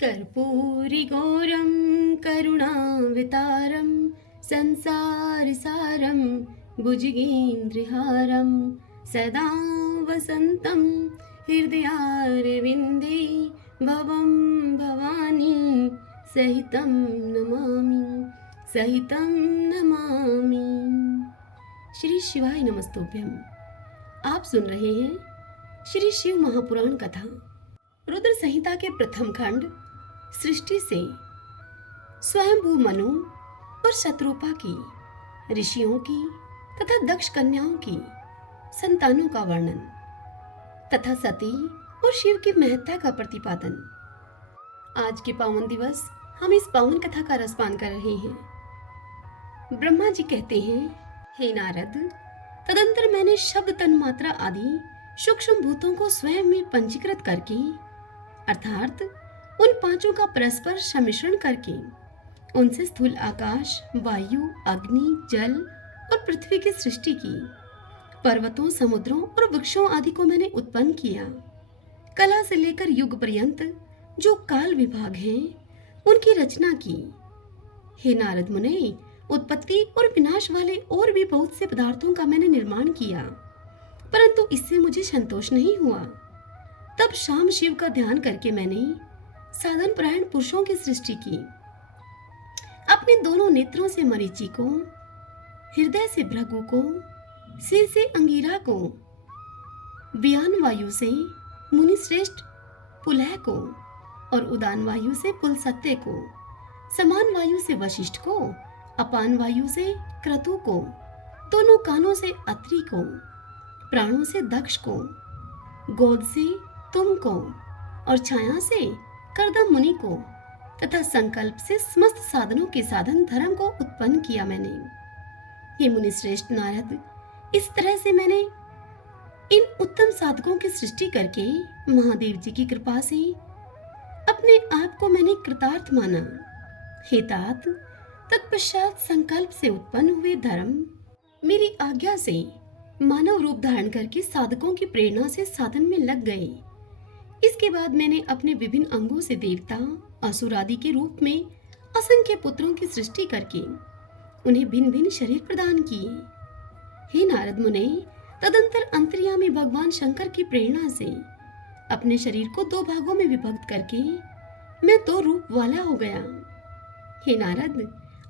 कर्पूरिगौरं करुणावतारं संसारसारं भुजगेन्द्रहारं सदा वसन्तं हृदयारविन्दे भवं भवानी सहितं नमामि। श्री शिवाय नमस्तुभ्यं। आप सुन रहे हैं श्री शिव महापुराण कथा रुद्र संहिता के प्रथम खंड सृष्टि से स्वयंभू मनु और शत्रुपा की, ऋषियों की तथा दक्ष कन्याओं की संतानों का वर्णन तथा सती और शिव की महत्ता का प्रतिपादन। आज के पावन दिवस हम इस पावन कथा का रसपान कर रहे हैं। ब्रह्मा जी कहते हैं, हे नारद, तदंतर मैंने शब्द तन मात्रा आदि सूक्ष्म भूतों को स्वयं में पंजीकृत करके, अर्थात उन पांचों का परस्पर सम्मिश्रण करके उनसे स्थूल आकाश, वायु, अग्नि, जल और पृथ्वी की सृष्टि की। पर्वतों, समुद्रों और वृक्षों आदि को मैंने उत्पन्न किया। कला से लेकर युग पर्यंत जो काल विभाग हैं, उनकी रचना की। हे नारद मुने, उत्पत्ति और विनाश वाले और भी बहुत से पदार्थों का मैंने निर्माण किया, परंतु इससे मुझे संतोष नहीं हुआ। तब शाम शिव का ध्यान करके मैंने साधन परायण पुरुषों की सृष्टि की। अपने दोनों नेत्रों से मरीचि को, हृदय से भृगु को, सिर से अंगिरा को, व्यान वायु से मुनिश्रेष्ठ पुलह को और उदान वायु से पुलसत्य को, समान वायु से वशिष्ठ को, अपान वायु से क्रतु को, दोनों कानों से अत्रि को, प्राणों से दक्ष को, गोद से तुम को और छाया से कर्दम मुनि को तथा संकल्प से समस्त साधनों के साधन धर्म को उत्पन्न किया मैंने। हे मुनि श्रेष्ठ नारद, इस तरह से मैंने इन उत्तम साधकों की सृष्टि करके महादेव जी की कृपा से अपने आप को मैंने कृतार्थ माना। हे तात, तत्पश्चात संकल्प से उत्पन्न हुए धर्म मेरी आज्ञा से मानव रूप धारण करके साधकों की प्रेरणा से साधन में लग गए। इसके बाद मैंने अपने विभिन्न अंगों से देवता, असुर आदि के रूप में असंख्य पुत्रों की सृष्टि करके उन्हें भिन्न भिन्न शरीर प्रदान किए। हे नारद मुने, तदंतर अंतर्यामी भगवान शंकर की प्रेरणा से अपने शरीर को दो भागों में विभक्त करके मैं दो रूप वाला हो गया। हे नारद,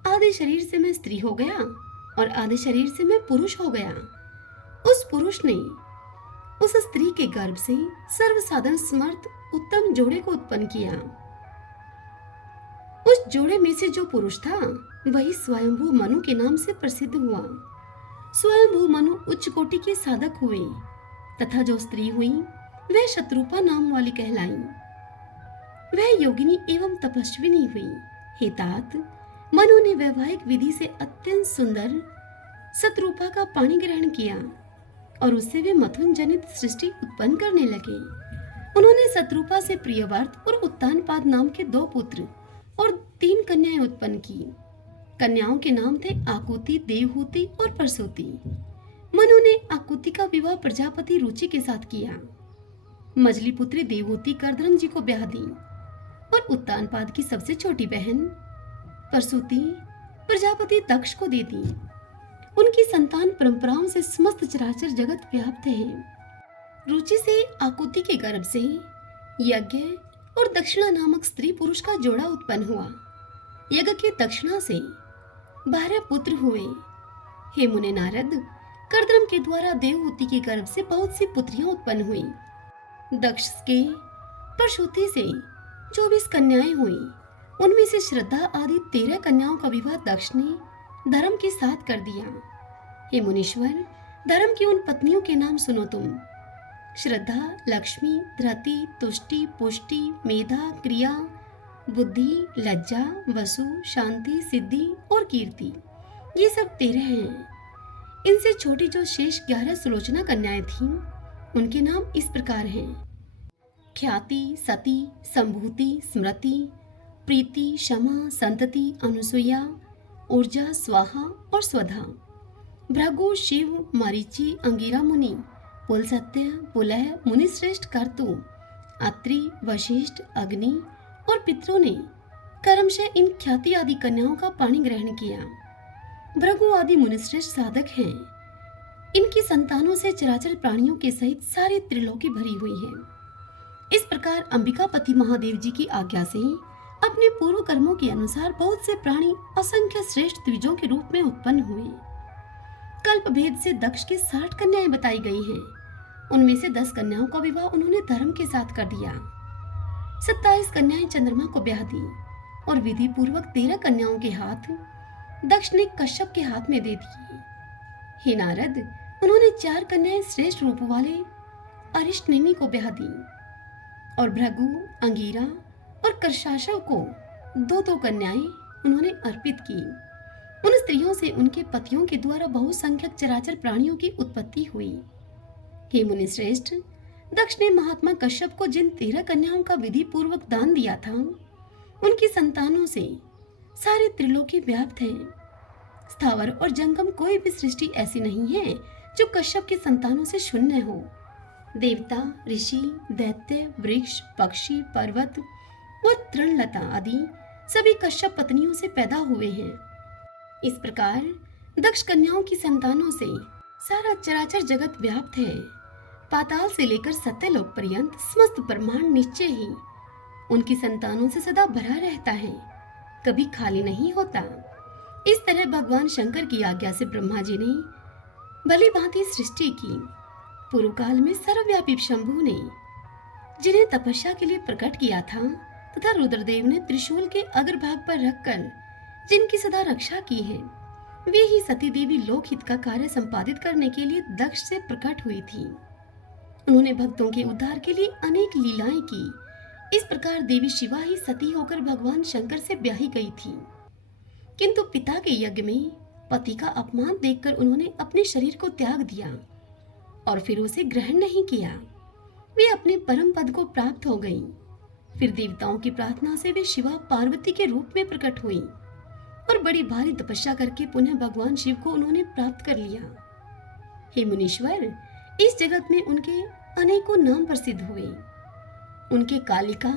आधे शरीर से मैं स्त्री हो गया और आधे शरीर से मैं पुरुष हो गया। उस पुरुष ने उस स्त्री के गर्भ से सर्व साधन समर्थ उत्तम जोड़े को उत्पन्न किया। उस जोड़े में से जो पुरुष था वही स्वयंभू मनु के नाम से प्रसिद्ध हुआ। स्वयंभू मनु उच्च कोटि के साधक हुए तथा जो स्त्री हुई वह शत्रुपा नाम वाली कहलाई। वह योगिनी एवं तपस्विनी हुई। हे तात, मनु ने वैवाहिक विधि से अत्यंत सुंदर शत्रुपा का पाणी ग्रहण किया और उससे वे मथुन जनित सृष्टि उत्पन्न करने लगे। उन्होंने शत्रुपा से प्रियव्रत और उत्तानपाद नाम के दो पुत्र और 3 कन्याएं उत्पन्न की। कन्याओं के नाम थे आकुति, देवहूति और परसोती। मनु ने आकुति का विवाह प्रजापति रुचि के साथ किया। मजली पुत्री देवहूति करधर्म जी को ब्याह दी और उत्तानपाद की सबसे छोटी बहन परसोती प्रजापति दक्ष को दे दी। उनकी संतान परंपराओं से समस्त चराचर जगत व्याप्त है। रुचि से आकुति के गर्भ से यज्ञ और दक्षिणा नामक स्त्री पुरुष का जोड़ा उत्पन्न हुआ। यज्ञ की दक्षिणा से 12 पुत्र हुए। हे मुने नारद, कर्दम के द्वारा देवहूति के गर्भ से बहुत सी पुत्रियां उत्पन्न हुई। दक्ष के परशुति से 24 कन्याएं हुई। उनमें से श्रद्धा आदि 13 कन्याओं का विवाह दक्ष ने धर्म के साथ कर दिया। हे मुनीश्वर, धर्म की उन पत्नियों के नाम सुनो तुम। श्रद्धा, लक्ष्मी, धृति, तुष्टि, पुष्टि, मेधा, क्रिया, बुद्धि, लज्जा, वसु, शांति, सिद्धि और कीर्ति, ये सब 13 हैं। इनसे छोटी जो शेष 11 सुलोचना कन्याएं थीं, उनके नाम इस प्रकार हैं: ख्याति, सती, संभूति, स्मृति, प्रीति, क्षमा, संतति, अनुसुईया, ऊर्जा, स्वाहा और स्वधा। भृगु, शिव, मरीचि, अंगिरा मुनि, पुलसत्य, पुलह, मुनिश्रेष्ठ कर्तु, अत्रि, वशिष्ठ, अग्नि, और पितरों ने कर्मशः इन ख्याति आदि कन्याओं का पानी ग्रहण किया। भृगु आदि मुनिश्रेष्ठ साधक हैं। इनकी संतानों से चराचर प्राणियों के सहित सारी त्रिलोकी भरी हुई है। इस प्रकार अंबिकापति महादेव जी की आज्ञा से अपने पूर्व कर्मों के अनुसार बहुत से प्राणी असंख्य श्रेष्ठ द्विजों के रूप में उत्पन्न हुए। कल्प भेद से दक्ष की 60 कन्याएं बताई गई हैं। उनमें से 10 कन्याओं का विवाह उन्होंने धर्म के साथ कर दिया। 27 कन्याएं चंद्रमा को ब्याह दी और विधि पूर्वक 13 कन्याओं के हाथ दक्ष ने कश्यप के हाथ में दे दिए। हे नारद, उन्होंने 4 कन्याएं श्रेष्ठ रूप वाले अरिष्टनेमि को ब्याह दी और भृगु, अंगीरा और कर्शाशव को 2-2 कन्याएं उन्होंने अर्पित की। उन स्त्रियों से उनके पतियों के द्वारा बहुसंख्यक चराचर प्राणियों की उत्पत्ति हुई। हे मुनि श्रेष्ठ, दक्ष ने महात्मा कश्यप को जिन 13 कन्याओं का विधि पूर्वक दान दिया था, उनकी संतानों से सारे त्रिलोकी व्याप्त है। स्थावर और जंगम कोई भी सृष्टि ऐसी नहीं है जो कश्यप की संतानों से शून्य हो। देवता, ऋषि, दैत्य, वृक्ष, पक्षी, पर्वत और तृणलता आदि सभी कश्यप पत्नियों से पैदा हुए हैं। इस प्रकार दक्ष कन्याओं की संतानों से सारा चराचर जगत व्याप्त है। पाताल से लेकर सत्यलोक पर्यंत समस्त ब्रह्मांड निश्चय ही उनकी संतानों से सदा भरा रहता है, कभी खाली नहीं होता। इस तरह भगवान शंकर की आज्ञा से ब्रह्मा जी ने भली भांति सृष्टि की। पूर्व काल में सर्वव्यापी शंभु ने जिन्हें तपस्या के लिए प्रकट किया था तथा रुद्रदेव ने त्रिशूल के अग्रभाग पर रखकर जिनकी सदा रक्षा की है, वे ही सती देवी लोकहित का कार्य संपादित करने के लिए दक्ष से प्रकट हुई थी। उन्होंने भक्तों के उद्धार के लिए अनेक लीलाएं की। इस प्रकार देवी शिवा ही सती होकर भगवान शंकर से ब्याही गई थी, किंतु पिता के यज्ञ में पति का अपमान देखकर उन्होंने अपने शरीर को त्याग दिया और फिर उसे ग्रहण नहीं किया। वे अपने परम पद को प्राप्त हो गई। फिर देवताओं की प्रार्थना से वे शिवा पार्वती के रूप में प्रकट हुई और बड़ी भारी तपस्या करके पुनः भगवान शिव को उन्होंने प्राप्त कर लिया। हे मुनीश्वर, इस जगत में उनके अनेकों नाम प्रसिद्ध हुए। उनके कालिका,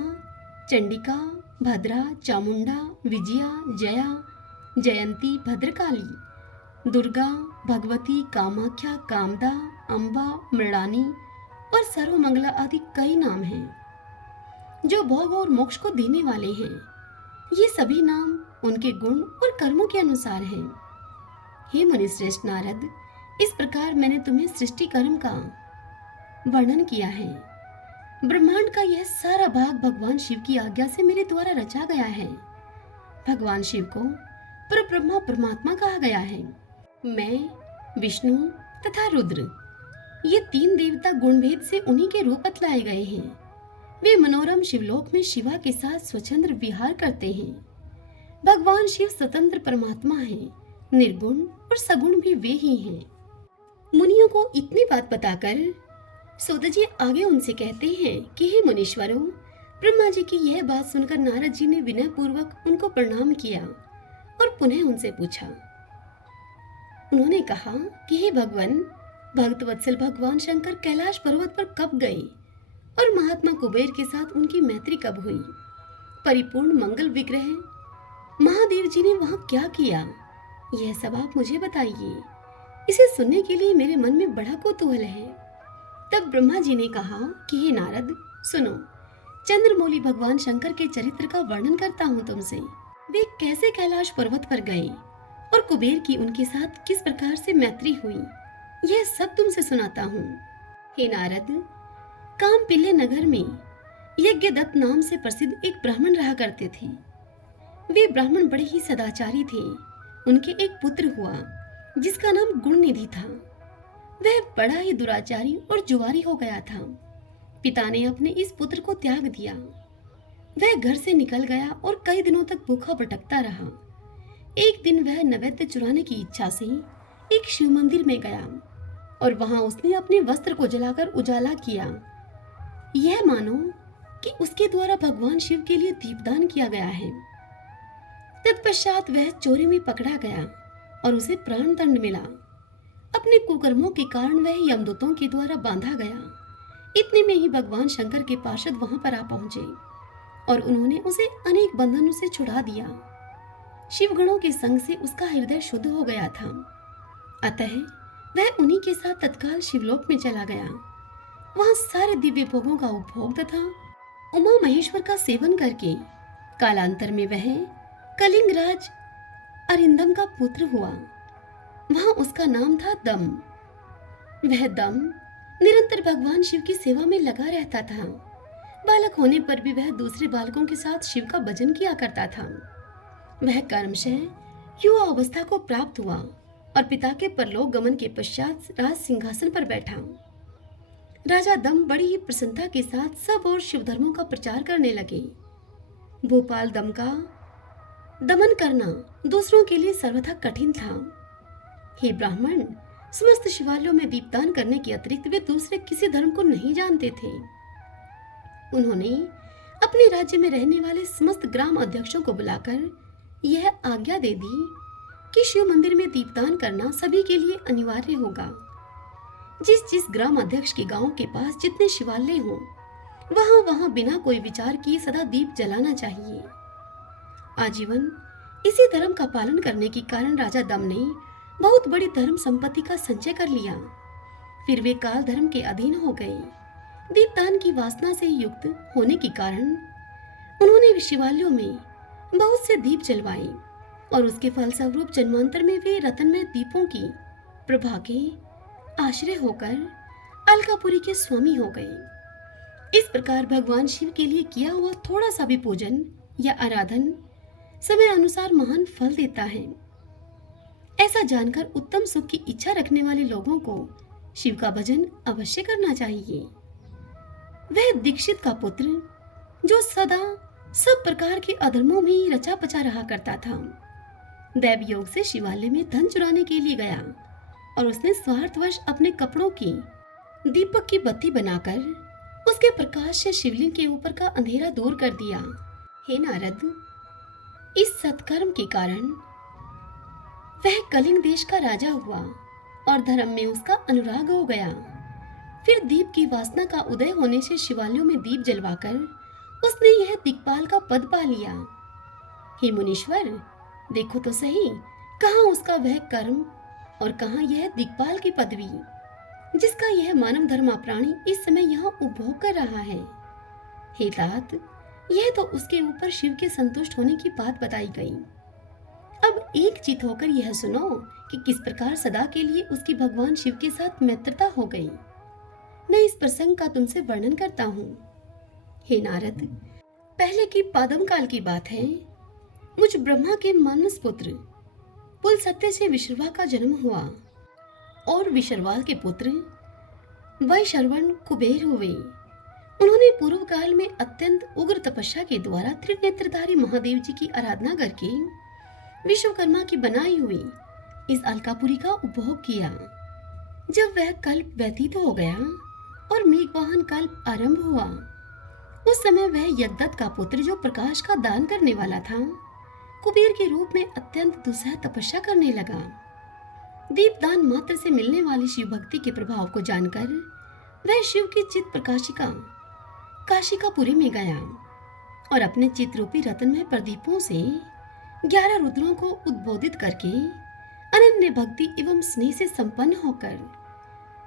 चंडिका, भद्रा, चामुंडा, विजया, जया, जयंती, भद्रकाली, दुर्गा, भगवती, कामाख्या, कामदा, अम्बा, मृडानी और सर्वमंगला आदि कई नाम हैं जो भोग और मोक्ष को देने वाले हैं। ये सभी नाम उनके गुण और कर्मों के अनुसार हैं। हे मुनिश्रेष्ठ नारद, इस प्रकार मैंने तुम्हें सृष्टि कर्म का वर्णन किया है। ब्रह्मांड का यह सारा भाग भगवान शिव की आज्ञा से मेरे द्वारा रचा गया है। भगवान शिव को परब्रह्मा परमात्मा कहा गया है। मैं, विष्णु तथा रुद्र, ये 3 देवता गुणभेद से उन्हीं के रूप बतलाए गए हैं। वे मनोरम शिवलोक में शिवा के साथ स्वतंत्र विहार करते हैं। भगवान शिव स्वतंत्र परमात्मा हैं, निर्गुण और सगुण भी वे ही हैं। मुनियों को इतनी बात बताकर सूत जी आगे उनसे कहते हैं कि हे मुनीश्वरों, ब्रह्मा जी की यह बात सुनकर नारद जी ने विनय पूर्वक उनको प्रणाम किया और पुनः उनसे पूछा। उन्होंने कहा कि हे भगवान, भक्त वत्सल भगवान शंकर कैलाश पर्वत पर कब गए और महात्मा कुबेर के साथ उनकी मैत्री कब हुई? परिपूर्ण मंगल विग्रह महादेव जी ने वहां क्या किया? यह सब आप मुझे बताइए। इसे सुनने के लिए मेरे मन में बड़ा कौतूहल है। तब ब्रह्मा जी ने कहा कि हे नारद, सुनो, चंद्रमौली भगवान शंकर के चरित्र का वर्णन करता हूँ तुमसे। वे कैसे कैलाश पर्वत पर गए और कुबेर की उनके साथ किस प्रकार से मैत्री हुई, यह सब तुमसे सुनाता हूँ। हे नारद, कामपिल्य नगर में यज्ञदत्त नाम से प्रसिद्ध एक ब्राह्मण रहा करते थे। वे ब्राह्मण बड़े ही सदाचारी थे। उनके एक पुत्र हुआ जिसका नाम गुणनिधि था। वह बड़ा ही दुराचारी और जुआरी हो गया था। पिता ने अपने इस पुत्र को त्याग दिया। वह घर से निकल गया और कई दिनों तक भूखा भटकता रहा। एक दिन वह नैवेद्य चुराने की इच्छा से एक शिव मंदिर में गया और वहां उसने अपने वस्त्र को जलाकर उजाला किया, यह मानो कि उसके द्वारा भगवान शिव के लिए दीपदान किया गया है। तत्पश्चात वह चोरी में पकड़ा गया और उसे प्राण दंड मिला। अपने कुकर्मों के कारण वह यमदूतों के द्वारा बांधा गया। इतने में ही भगवान शंकर के पार्षद वहां पर आ पहुंचे और उन्होंने उसे अनेक बंधनों से छुड़ा दिया। शिवगणों के संग से उसका हृदय शुद्ध हो गया था, अतः वह उन्हीं के साथ तत्काल शिवलोक में चला गया। वहां सारे दिव्य भोगों का उपभोग तथा उमा महेश्वर का सेवन करके कालांतर में वह कलिंगराज अरिंदम का पुत्र हुआ। वहां उसका नाम था दम। वह दम निरंतर भगवान शिव की सेवा में लगा रहता था। बालक होने पर भी वह दूसरे बालकों के साथ शिव का भजन किया करता था। वह कर्मशः युवा अवस्था को प्राप्त हुआ और पिता के परलोक गमन के पश्चात राज सिंहासन पर बैठा। राजा दम बड़ी ही प्रसन्नता के साथ सब और शिव धर्मों का प्रचार करने लगे। भोपाल दम का दमन करना दूसरों के लिए सर्वथा कठिन था। हे ब्राह्मण, समस्त शिवालयों में दीपदान करने के अतिरिक्त वे दूसरे किसी धर्म को नहीं जानते थे। उन्होंने अपने राज्य में रहने वाले समस्त ग्राम अध्यक्षों को बुलाकर यह आज्ञा दे दी कि शिव मंदिर में दीपदान करना सभी के लिए अनिवार्य होगा। जिस जिस ग्राम अध्यक्ष के गांव के पास जितने शिवालय हों, वहां वहां बिना कोई विचार किए सदा दीप जलाना चाहिए। आजीवन इसी धर्म का पालन करने के कारण राजा दम ने बहुत बड़ी धर्म संपत्ति का संचय कर लिया। फिर वे काल धर्म के अधीन हो गए। दीपदान की वासना से युक्त होने के कारण उन्होंने शिवालयों में बहुत से दीप जलवाए और उसके फलस्वरूप जन्मांतर में वे रत्नमय दीपों की प्रभा के आश्रय होकर अलकापुरी के स्वामी हो गए। इस प्रकार भगवान शिव के लिए किया हुआ थोड़ा सा भी पूजन या आराधन समय अनुसार महान फल देता है। ऐसा जानकर उत्तम सुख की इच्छा रखने वाले लोगों को शिव का भजन अवश्य करना चाहिए। वह दीक्षित का पुत्र जो सदा सब प्रकार के अधर्मों में ही रचा पचा रहा करता था, दैव योग से शिवालय में धन चुराने के लिए गया और उसने स्वार्थवश अपने कपड़ों की दीपक की बत्ती बनाकर उसके प्रकाश से शिवलिंग के ऊपर का अंधेरा दूर कर दिया। हे नारद, इस सत्कर्म के कारण वह कलिंग देश का राजा हुआ और धर्म में उसका अनुराग हो गया। फिर दीप की वासना का उदय होने से शिवालयों में दीप जलवाकर उसने यह दिक्पाल का पद पा लिया। हे मुनीश्वर, देखो तो सही, कहाँ उसका वह कर्म और कहाँ यह दिक्पाल की पदवी जिसका यह मानव धर्मा प्राणी इस समय यहाँ उपभोग कर रहा है। हे तात, यह तो उसके ऊपर शिव के संतुष्ट होने की बात बताई गई। अब एक चित होकर यह सुनो कि किस प्रकार सदा के लिए उसकी भगवान शिव के साथ मित्रता हो गई। मैं इस प्रसंग का तुमसे वर्णन करता हूँ। हे नारद, पहले की पादम काल की बात है। मुझ ब्रह्मा के मानस पुत्र पुल सत्य से विश्रवा का जन्म हुआ और विश्रवा के पुत्र वैशरवण कुबेर हुए। उन्होंने पूर्व काल में अत्यंत उग्र तपस्या के द्वारा त्रिनेत्रधारी महादेव जी की आराधना करके विश्वकर्मा की बनाई हुई इस अलकापुरी का उपभोग किया। जब वह कल्प व्यतीत हो गया और मेघवाहन कल्प आरंभ हुआ, उस समय वह यज्ञदत्त का पुत्र जो प्रकाश का दान करने वाला था, कुबेर के रूप में अत्यंत दुस्सह तपस्या करने लगा। दीपदान मात्र से मिलने वाली शिव भक्ति के प्रभाव को जानकर वह शिव की चित प्रकाशिका काशिकापुरी में गया और अपने चित रूपी रत्नमय प्रदीपों से 11 रुद्रों को उद्बोधित करके अनन्य भक्ति एवं स्नेह से संपन्न होकर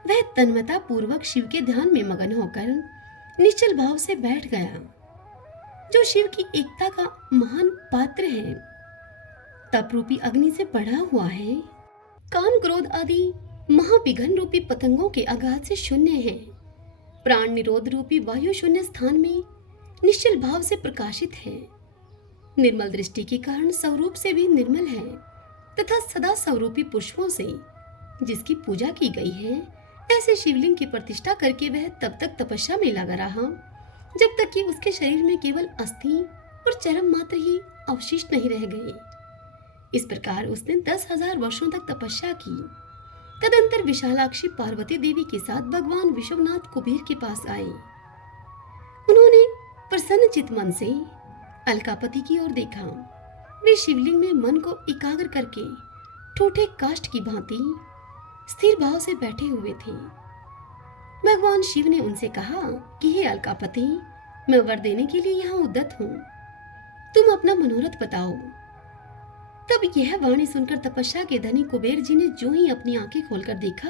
वह तन्मयता पूर्वक शिव के ध्यान में मगन होकर निश्चल भाव से बैठ गया, जो शिव की एकता का महान पात्र है, तप रूपी अग्नि से बढ़ा हुआ है, काम क्रोध आदि महाविघन रूपी पतंगों के आघात से शून्य है, प्राण निरोध रूपी वायु शून्य स्थान में निश्चल भाव से प्रकाशित है, निर्मल दृष्टि के कारण स्वरूप से भी निर्मल है तथा सदा स्वरूपी पुष्पों से जिसकी पूजा की गई है, ऐसे शिवलिंग की प्रतिष्ठा करके वह तब तक तपस्या में लगा रहा जब तक कि उसके शरीर में केवल अस्थि और चर्म मात्र ही अवशिष्ट नहीं रह गए। इस प्रकार उसने 10,000 वर्षों तक तपस्या की। तदंतर विशालाक्षी पार्वती देवी के साथ भगवान विश्वनाथ कुबेर के पास आए। उन्होंने प्रसन्न चित मन से अलकापति की ओर देखा। वे शिवलिंग में मन को एकाग्र करके ठूठे काष्ठ की भांति स्थिर भाव से बैठे हुए थे। भगवान शिव ने उनसे कहा कि हे अलकापति, मैं वर देने के लिए यहाँ उद्यत हूँ। तुम अपना मनोरथ बताओ। तब यह वाणी सुनकर तपस्या के धनी कुबेर जी ने जो ही अपनी आंखें खोलकर देखा,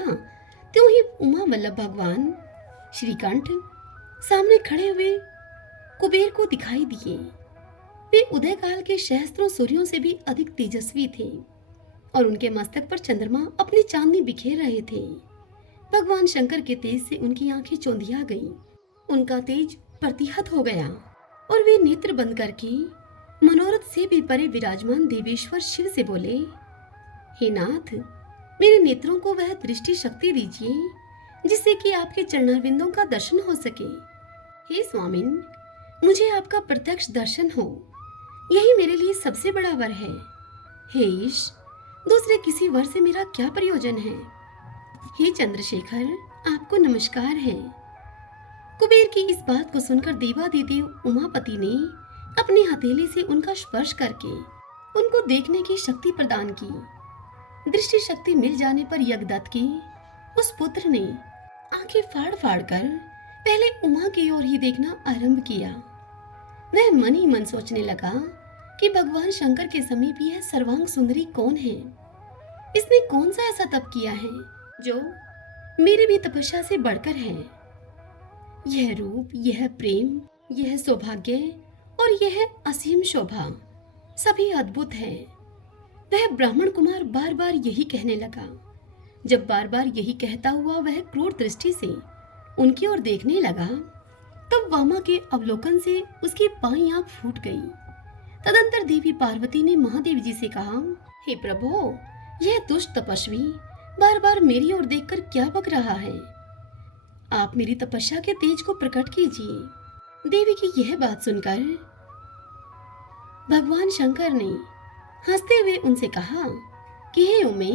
त्यों ही उमा वल्लभ भगवान श्रीकंठ सामने खड़े हुए कुबेर को दिखाई दिए। वे उदय काल के सहस्त्रों सूर्यों से भी अधिक तेजस्वी थे और उनके मस्तक पर चंद्रमा अपनी चांदनी बिखेर रहे थे। भगवान शंकर के तेज से उनकी आंखें चौंधिया गईं। उनका तेज प्रतिहत हो गया और वे नेत्र बंद करके मनोरथ से भी परे विराजमान देवेश्वर शिव से बोले, हे नाथ, मेरे नेत्रों को वह दृष्टि शक्ति दीजिए जिससे कि आपके चरणारविंदों का दर्शन हो सके। हे स्वामिन, मुझे आपका प्रत्यक्ष दर्शन हो, यही मेरे लिए सबसे बड़ा वर है। हे ईश, दूसरे किसी वर से मेरा क्या प्रयोजन है। हे चंद्रशेखर, आपको नमस्कार है। कुबेर की इस बात को सुनकर देवादिदेव उमापति ने अपनी हथेली से उनका स्पर्श करके उनको देखने की शक्ति प्रदान की। दृष्टि शक्ति मिल जाने पर यज्ञदत्त के उस पुत्र ने आंखें फाड़ फाड़ कर पहले उमा की ओर ही देखना आरंभ किया। वह मन ही मन सोचने लगा कि भगवान शंकर के समीप यह सर्वांग सुंदरी कौन है। इसने कौन सा ऐसा तप किया है जो मेरी भी तपस्या से बढ़कर है। यह रूप, यह प्रेम, यह सौभाग्य और यह असीम शोभा सभी अद्भुत है। वह ब्राह्मण कुमार बार बार यही कहने लगा। जब बार बार यही कहता हुआ वह क्रूर दृष्टि से उनकी ओर देखने लगा, तब वामा के अवलोकन से उसकी बाईं आंख फूट गई। तदंतर देवी पार्वती ने महादेव जी से कहा, हे प्रभु, यह दुष्ट तपस्वी बार बार मेरी ओर देखकर क्या बक रहा है। आप मेरी तपस्या के तेज को प्रकट कीजिए। देवी की यह बात सुनकर भगवान शंकर ने हंसते हुए उनसे कहा कि हे उमे,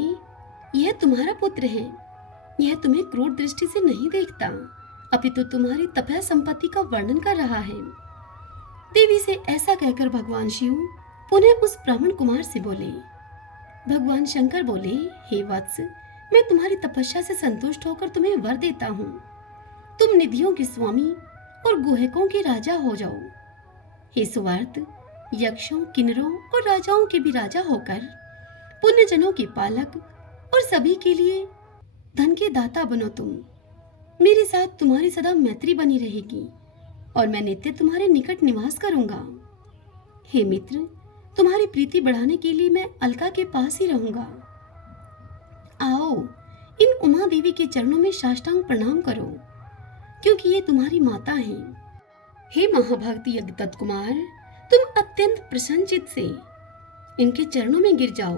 यह तुम्हारा पुत्र है। यह तुम्हें क्रूर दृष्टि से नहीं देखता, अपितु तुम्हारी तपह संपत्ति का वर्णन कर रहा है। देवी से ऐसा कहकर भगवान शिव पुनः उस ब्राह्मण कुमार से बोले। भगवान शंकर बोले, हे वत्स, मैं तुम्हारी तपस्या से संतुष्ट होकर तुम्हें वर देता हूँ। तुम निधियों के स्वामी और गुहकों के राजा हो जाओ। हे सुवार्त, यक्षों, किन्नरों और राजाओं के भी राजा होकर पुण्यजनों के पालक और सभी के लिए धन के दाता बनो। तुम मेरे साथ तुम्हारी सदा मैत्री बनी रहेगी और मैं नित्य तुम्हारे निकट निवास करूंगा। हे मित्र, तुम्हारी प्रीति बढ़ाने के लिए मैं अलका के पास ही रहूंगा। आओ, इन उमा देवी के चरणों में साष्टांग प्रणाम करो, क्योंकि ये तुम्हारी माता हैं। हे महाभक्ति यज्ञदत्त कुमार, तुम अत्यंत प्रसन्नचित से इनके चरणों में गिर जाओ।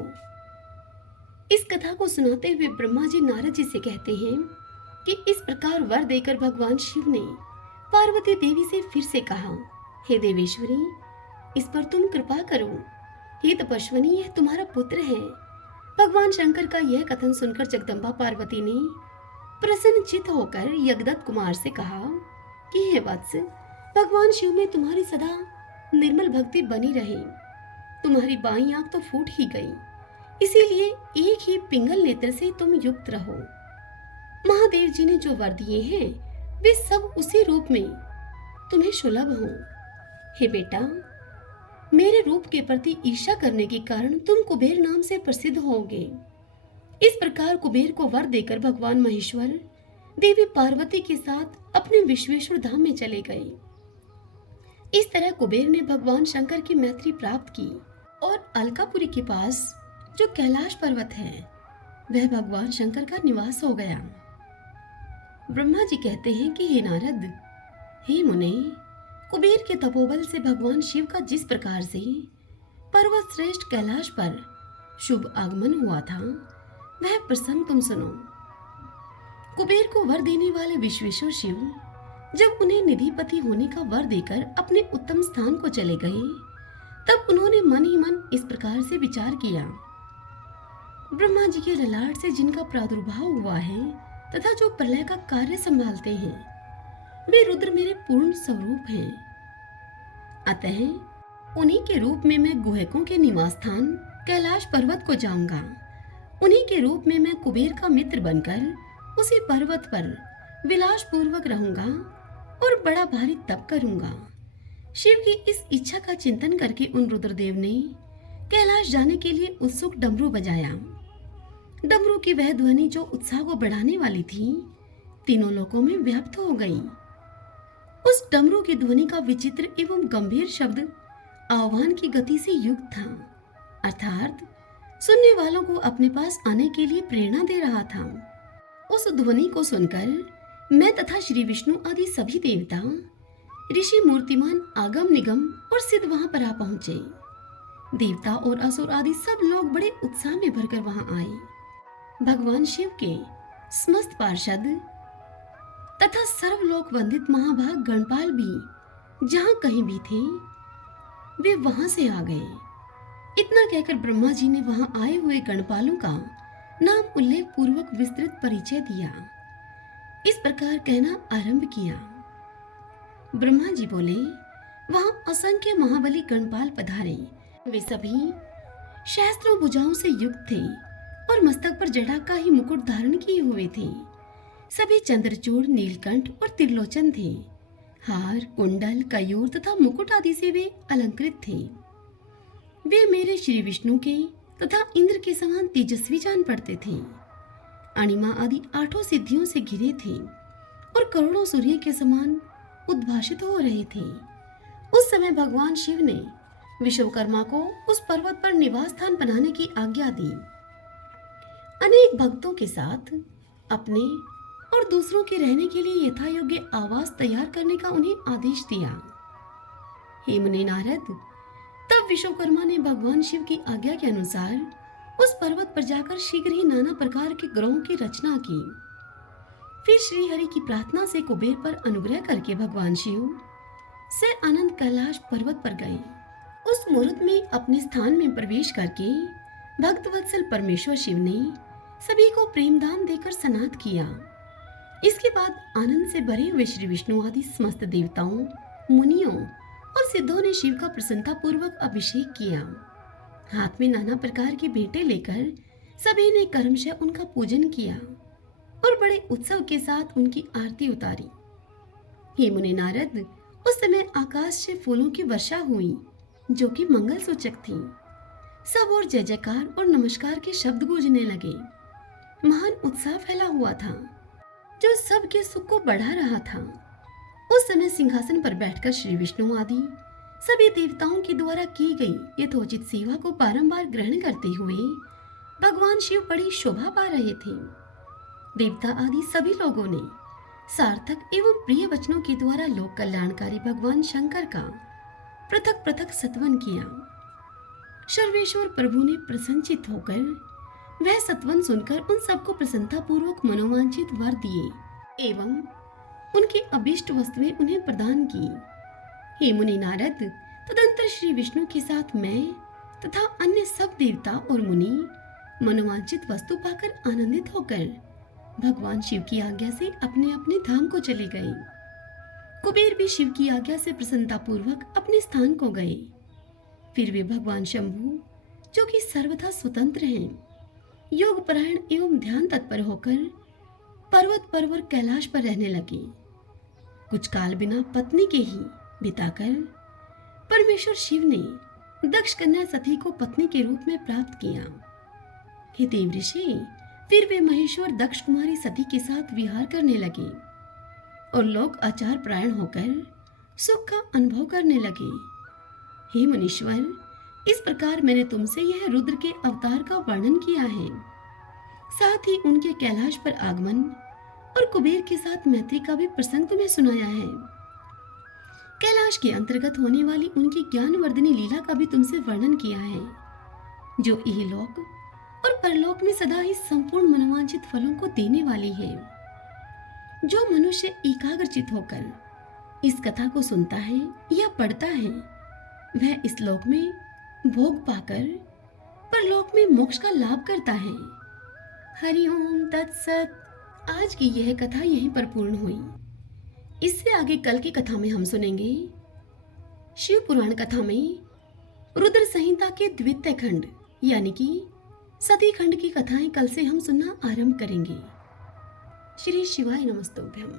इस कथा को सुनाते हुए ब्रह्मा जी नारद जी से कहते हैं कि इस प्रकार वर देकर भगवान शिव ने पार्वती देवी से फिर से कहा, हे देवेश्वरी, इस पर तुम कृपा करो। हे तपस्विनी, यह तुम्हारा पुत्र है। भगवान शंकर का यह कथन सुनकर जगदम्बा पार्वती ने प्रसन्नचित होकर यज्ञदत्त कुमार से कहा कि हे वत्स, भगवान शिव में तुम्हारी सदा निर्मल भक्ति बनी रहे। तुम्हारी बाईं आंख तो फूट ही गई, इसीलिए एक ही पिंगल नेत्र से तुम युक्त रहो। महादेव जी ने जो वर दिए हैं वे सब उसी रूप में तुम्हें सुलभ हो। हे बेटा, मेरे रूप के प्रति ईर्ष्या करने के कारण तुम कुबेर नाम से प्रसिद्ध होगे। इस प्रकार कुबेर को वर देकर भगवान महेश्वर देवी पार्वती के साथ अपने विश्वेश्वर धाम में चले गए। इस तरह कुबेर ने भगवान शंकर की मैत्री प्राप्त की और अलकापुरी के पास जो कैलाश पर्वत है वह भगवान शंकर का निवास हो गया। ब्रह्मा जी कहते हैं कि हे नारद, हे मुने, कुबेर के तपोबल से भगवान शिव का जिस प्रकार से पर्वत श्रेष्ठ कैलाश पर शुभ आगमन हुआ था वह प्रसंग तुम सुनो। कुबेर को वर देने वाले विश्वेश्वर शिव जब उन्हें निधिपति होने का वर देकर अपने उत्तम स्थान को चले गए, तब उन्होंने मन ही मन इस प्रकार से विचार किया, ब्रह्मा जी के ललाट से जिनका प्रादुर्भाव हुआ है तथा जो प्रलय का कार्य संभालते हैं, वे रुद्र मेरे पूर्ण स्वरूप हैं। अतः उन्हीं के रूप में मैं गुहकों के निवास स्थान कैलाश पर्वत को जाऊंगा। उन्हीं के रूप में मैं कुबेर का मित्र बनकर उसी पर्वत पर विलास पूर्वक रहूंगा और बड़ा भारी तप करूंगा। शिव की इस इच्छा का चिंतन करके उन रुद्रदेव ने कैलाश जाने के लिए उत्सुक डमरू बजाया। डमरू की वह ध्वनि जो उत्साह को बढ़ाने वाली थी, तीनों लोकों में व्याप्त हो गई। उस डमरू की ध्वनि का विचित्र एवं गंभीर शब्द आह्वान की गति से युक्त था, अर्थात सुनने वालों को अपने पास आने के लिए प्रेरणा दे रहा था। उस ध्वनि को सुनकर मैं तथा श्री विष्णु आदि सभी देवता, ऋषि, मूर्तिमान, आगम निगम और सिद्ध वहां पर आ पहुंचे। देवता और असुर आदि सब लोग बड़े उत्साह में भरकर वहां आए। भगवान शिव के समस्त पार्षद तथा सर्वलोक वंदित महाभाग गणपाल भी जहां कहीं भी थे, वे वहां से आ गए। इतना कहकर ब्रह्मा जी ने वहां आए हुए गणपालों का नाम उल्लेख पूर्वक विस्तृत परिचय दिया। इस प्रकार कहना आरंभ किया। ब्रह्मा जी बोले, वहां असंख्य महाबली गणपाल पधारे। वे सभी सहस्त्रों भुजाओं से युक्त थे और मस्तक पर जटा का ही मुकुट धारण किए हुए थे। सभी चंद्रचूड़, नीलकंठ और त्रिलोचन थे। हार, कुंडल, कयूर तथा मुकुट आदि से वे अलंकृत थे। वे मेरे श्री विष्णु के तथा इंद्र के समान तेजस्वी जान पड़ते थे। अणिमा आदि 8 सिद्धियों से घिरे थे और करोड़ों सूर्य के समान उद्भाषित हो रहे थे। उस समय भगवान शिव ने विश्वकर्मा को उस पर्वत पर निवास स्थान बनाने की आज्ञा दी। अनेक भक्तों के साथ अपने और दूसरों के रहने के लिए यथा योग्य आवास तैयार करने का उन्हें आदेश दिया। हे मुनि नारद, तब विश्वकर्मा ने भगवान शिव की आज्ञा के अनुसार उस पर्वत पर जाकर शीघ्र ही नाना प्रकार के ग्रहों की रचना की। फिर श्री हरि की प्रार्थना से कुबेर पर अनुग्रह करके भगवान शिव से अनंत कैलाश पर्वत पर गए। उस मुहूर्त में अपने स्थान में प्रवेश करके भक्तवत्सल परमेश्वर शिव ने सभी को प्रेमदान देकर सनाथ किया। इसके बाद आनंद से भरे हुए श्री विष्णु आदि समस्त देवताओं, मुनियों और सिद्धों ने शिव का प्रसन्नता पूर्वक अभिषेक किया। हाथ में नाना प्रकार की भेंटें लेकर सभी ने कर्मशः उनका पूजन किया और बड़े उत्सव के साथ उनकी आरती उतारी। हे मुनि नारद, उस समय आकाश से फूलों की वर्षा हुई जो कि मंगल सूचक थी। सब और जय जयकार और नमस्कार के शब्द गूंजने लगे। महान उत्साह फैला हुआ था जो सबके सुख को बढ़ा रहा था। उस समय सिंहासन पर बैठकर श्री विष्णु आदि सभी देवताओं के द्वारा की गई यथोचित सेवा को बारंबार ग्रहण करते हुए भगवान शिव बड़ी शोभा पा रहे थे। देवता आदि सभी लोगों ने सार्थक एवं प्रिय वचनों के द्वारा लोक कल्याणकारी भगवान शंकर का पृथक पृथक सत्वन किया। सर्वेश्वर प्रभु ने प्रसन्नचित होकर वह सत्वन सुनकर उन सबको प्रसन्नता पूर्वक मनोवांछित वर दिए एवं उनकी अभीष्ट वस्तुएं उन्हें प्रदान की। हे मुनि नारद, तदंतर श्री विष्णु के साथ मैं तथा अन्य सब देवता और मुनि मनोवांछित वस्तु पाकर आनंदित होकर भगवान शिव की आज्ञा से अपने अपने धाम को चले गए। कुबेर भी शिव की आज्ञा से प्रसन्नता पूर्वक अपने स्थान को गए। फिर वे भगवान शंभु, जो कि सर्वथा स्वतंत्र हैं, योग परायण एवं ध्यान तत्पर होकर पर्वत परवर कैलाश पर रहने लगे। कुछ काल बिना पत्नी के ही बिताकर परमेश्वर शिव ने दक्ष कन्या सती को पत्नी के रूप में प्राप्त किया। हे देव ऋषि, फिर वे महेश्वर दक्ष कुमारी सती के साथ विहार करने लगे और लोग आचार परायण होकर सुख का अनुभव करने लगे। हे मुनीश्वर, इस प्रकार मैंने तुमसे यह रुद्र के अवतार का वर्णन किया है, साथ ही उनके कैलाश पर आगमन और कुबेर के साथ मैत्री का भी प्रसंग तुम्हें सुनाया है। कैलाश के अंतर्गत होने वाली उनकी ज्ञानवर्धिनी लीला का भी तुमसे वर्णन किया है, जो इहलोक और परलोक में सदा ही संपूर्ण मनोवांछित फलों को देने वाली है। जो मनुष्य एकाग्रचित होकर इस कथा को सुनता है या पढ़ता है, वह इस लोक में भोग पाकर परलोक में मोक्ष का लाभ करता है। हरि ओम तत्सत। आज की यह कथा यहीं पर पूर्ण हुई। इससे आगे कल की कथा में हम सुनेंगे शिव पुराण कथा में रुद्र संहिता के द्वितीय खंड यानी कि सती खंड की कथाएं कल से हम सुनना आरंभ करेंगे। श्री शिवाय नमस्तुभ्यम।